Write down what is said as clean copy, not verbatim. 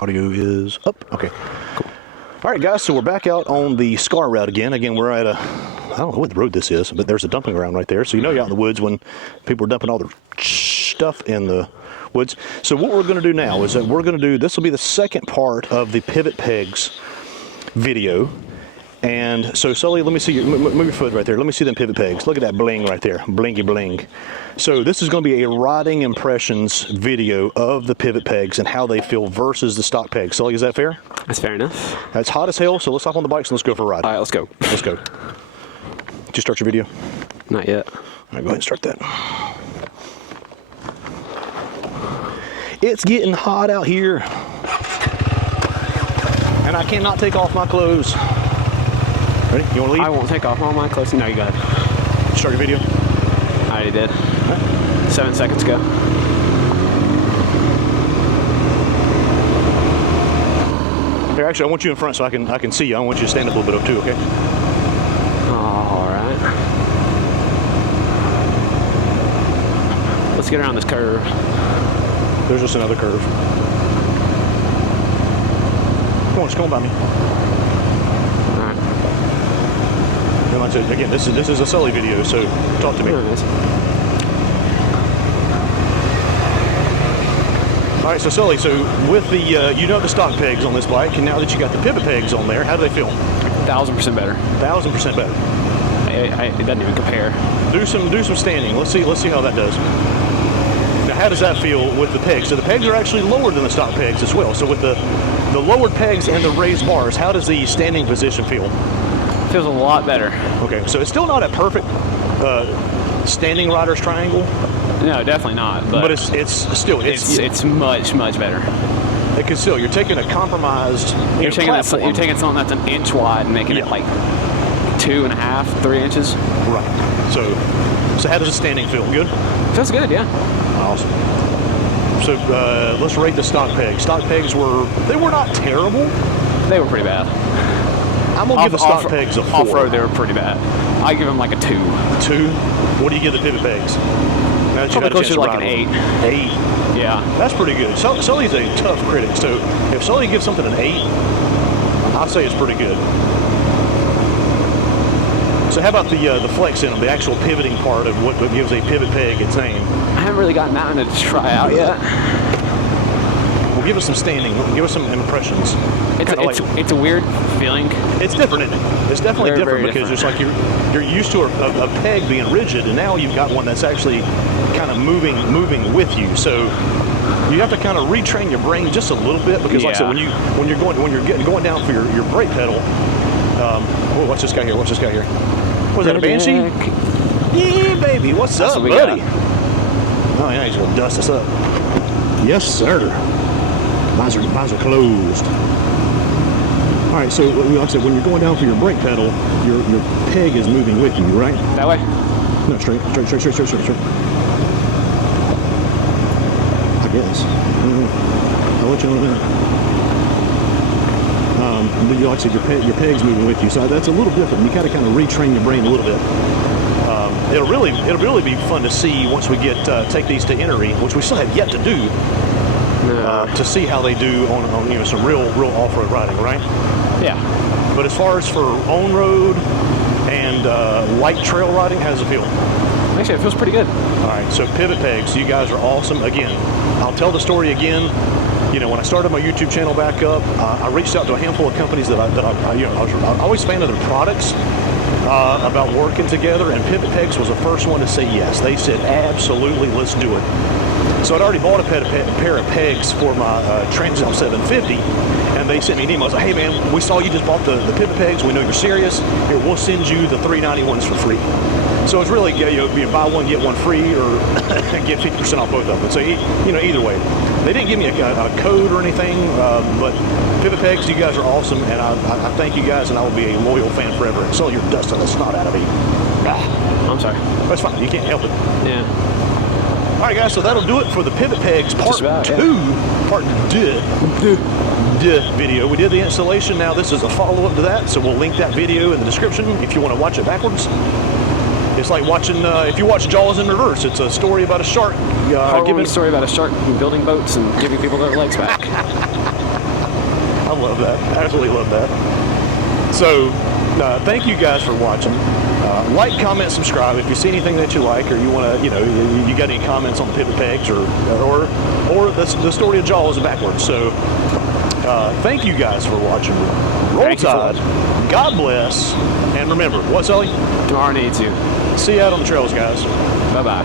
Audio is up. Okay, cool. All right, guys, so we're back out on the Scar route again. Again, we're at I don't know what the road this is, but there's a dumping ground right there. So you know you're out in the woods when people are dumping all their stuff in the woods. So what we're going to do now is that we're going to do, this will be the second part of the PivotPegz video. And so, Sully, let me see move your foot right there. Let me see them PivotPegz. Look at that bling right there, blingy bling. So this is going to be a riding impressions video of the PivotPegz and how they feel versus the stock pegs. Sully, is that fair? That's fair enough. It's hot as hell, so let's hop on the bikes and let's go for a ride. All right, let's go. Let's go. Did you start your video? Not yet. All right, go ahead and start that. It's getting hot out here, and I cannot take off my clothes. Ready? You want to leave? I won't take off all my clothes. No, you go ahead. Start your video. I already did. Right. 7 seconds ago. Here, actually, I want you in front so I can see you. I want you to stand up a little bit up too, okay? All right. Let's get around this curve. There's just another curve. Come on, just go on by me. All right. And like I said, again, this is a Sully video, so talk to me. There it is. All right, so Sully, so with the, you know the stock pegs on this bike, and now that you got the PivotPegz on there, how do they feel? 1000% better. 1000% better. It doesn't even compare. Do some standing. Let's see how that does. Now, how does that feel with the pegs? So the pegs are actually lower than the stock pegs as well. So with the lowered pegs and the raised bars, how does the standing position feel? It feels a lot better. Okay, so it's still not a perfect standing rider's triangle. No, definitely not. But it's still it's much better. Because still, you're taking a compromised. You're taking something that's an inch wide and making it like 2.5, 3 inches. Right. So how does the standing feel? Good? Feels good, yeah. Awesome. So let's rate the stock pegs. Stock pegs were not terrible. They were pretty bad. I'm gonna give the stock pegs a 4. Off-road, they were pretty bad. I give them like a 2. 2? What do you give the PivotPegz? Probably closer to like an 8. 8? Yeah. That's pretty good. Sully's a tough critic, so if Sully gives something an 8, I'd say it's pretty good. So how about the flex in them, the actual pivoting part of what gives a PivotPeg its name? I haven't really gotten that one to try out yet. Well, give us some standing. Give us some impressions. It's a weird feeling. It's different, isn't it? It's definitely Very different because it's like you're used to a peg being rigid, and now you've got one that's actually kind of moving with you. So you have to kind of retrain your brain just a little bit because, like I said, when you're going down for your brake pedal. Oh, watch this guy here. Watch this guy here. Was that a Banshee? Yeah, baby. What's up, buddy? Oh yeah, he's gonna dust us up. Yes, sir. Eyes are closed. All right, so like I said, when you're going down for your brake pedal, your peg is moving with you, right? That way? No, straight. I guess. I'll let you know in a minute. But like I said, your peg's moving with you, so that's a little different. You gotta kind of retrain your brain a little bit. It'll really be fun to see once we take these to Innery, which we still have yet to do. To see how they do on some real off-road riding, right? Yeah. But as far as for on-road and light trail riding, how does it feel? Actually, it feels pretty good. All right, so PivotPegz, you guys are awesome. Again, I'll tell the story again. You know, when I started my YouTube channel back up, I reached out to a handful of companies that I always fan of their products about working together, and PivotPegz was the first one to say yes. They said, absolutely, let's do it. So I'd already bought a pair of pegs for my Trans Am 750, and they sent me an email. I was like, hey man, we saw you just bought the PivotPegz. We know you're serious. Here, we'll send you the 391s for free. So it's really, you buy one, get one free, or get 50% off both of them. So, either way. They didn't give me a code or anything, but PivotPegz, you guys are awesome, and I thank you guys, and I will be a loyal fan forever. And so you're dusting the snot out of me. I'm sorry. That's fine. You can't help it. Yeah. All right, guys, so that'll do it for the PivotPegz part 2, part 2 video. We did the installation. Now this is a follow-up to that, so we'll link that video in the description if you want to watch it backwards. It's like watching, if you watch Jaws in reverse, it's a story about a shark. Giving a story about a shark building boats and giving people their legs back. love that. Absolutely love that. So, thank you guys for watching. Like, comment, subscribe if you see anything that you like, or you want to, you got any comments on the PivotPegz or the story of Jaws backwards. So, thank you guys for watching. Roll Tide. God bless. And remember, what, Sully? Tomorrow needs you. See you out on the trails, guys. Bye-bye.